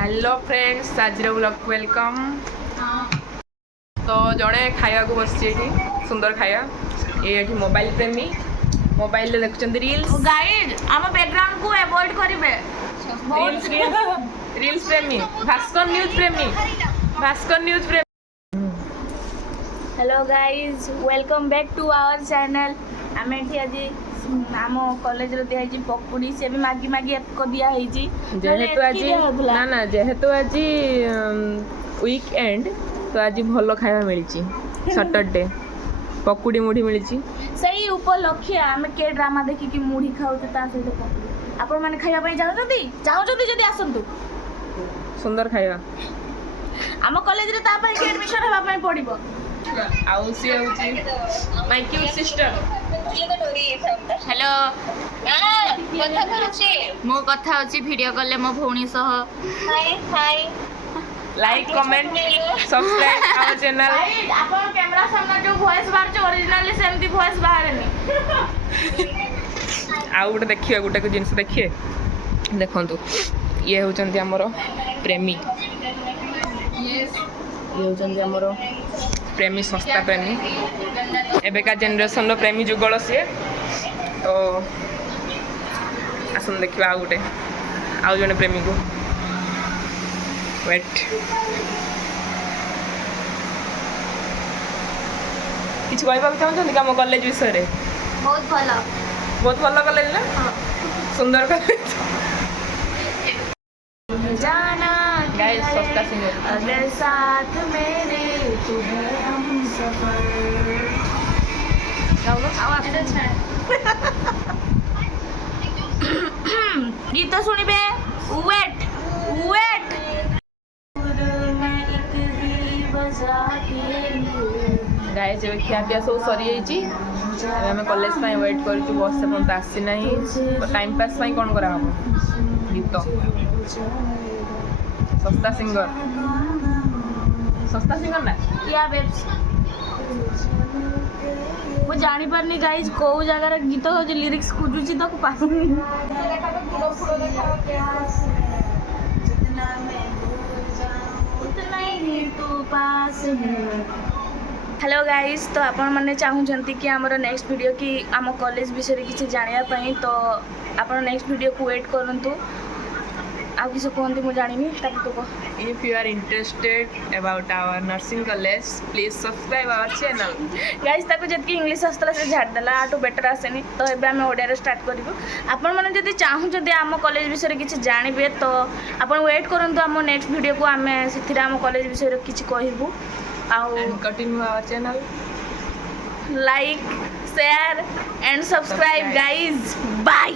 Hello friends आज blog welcome. तो जड़े खाया को बस सुंदर खाया ये मोबाइल प्रेमी मोबाइल देखुं रील्स गाइड आम बैकग्राउंड को अवॉइड करिवे रील्स रील्स प्रेमी भास्कर न्यूज प्रेमी। Hello guys welcome back to our channel. आम एठी आज आम कॉलेज रो दिया पकुड़ी से भी मागी मागी को दिया जेहेतु आज ना ना जेहेतु आज वीकेंड तो आज भल खाଇବା मिली सैटरडे पकुड़ी मुढ़ी मिली सही उपलक्ष्य आम के ड्रामा देखिकी मुढ़ी खाऊ सहित पकुड़ी आपण माने खाଇବା चाहूछंती जदि आसंतु सुंदर खाଇବା आम कॉलेज रे ता पई एडमिशन हेबा पई पड़िबो। आउ सी होची माय क्यूट सिस्टर। हेलो मो कथा होची वीडियो कॉल ले मो भौणी सह। Hi hi like comment subscribe our channel. आपण कैमरा सामने जो वॉइस बाहर छ ओरिजिनली सेमती वॉइस बाहर नहीं। आउ गोटे देखिए गोटे को जिनस देखिए देखंतु ये होचंती हमरो प्रेमी ये होचंती हमरो प्रेमी सस्ता प्रेमी एबेका जेनरेशन रो प्रेमी जुगल सी तो आसन देखिए आउ गोटे आउ जने प्रेमी को वेट किछ कहबा चाहछन कि हम कॉलेज विषय बहुत भल कॉलेज ना सुंदर कॉलेज जाना गाइस सस्ता सिंगर अगर साथ मेरे तू है हम सफर गीत सुनिबे वेट वेट गाइस जब खिया पिया सब सरी जाइए आम कॉलेज वेट कर बस से आसी ना टाइम पास कौन करा गीत सस्ता सिंगर ना या बेब्स वो जानी पारनी गाइस को जगह गीत हो जो लिरिक्स खोजुची तो पासनी उतना ही तो पास है। हेलो गाइस तो आपण मैंने चाहूँगी कि आमर नेक्स्ट वीडियो कि आम कॉलेज विषय किसी जानापी तो आप नेक्स्ट वीडियो को वेट करूँ आ किसी कहते मुझे जानी तो If you are interested about our nursing college, please subscribe our channel. Guys ताको जतकी इंग्लिश आसला से झाड़ देला आटो बेटर आसेनी तो एबे हमें ओडिया रे स्टार्ट करिवो। आपण माने जदी चाहू जदी आम कॉलेज विषय किछि जानिबे तो आपण वेट करंतु आम नेक्स्ट वीडियो को हमें सिथिरा आम कॉलेज विषय किछि कहिबु आउ Continue our channel. Like share and subscribe guys bye.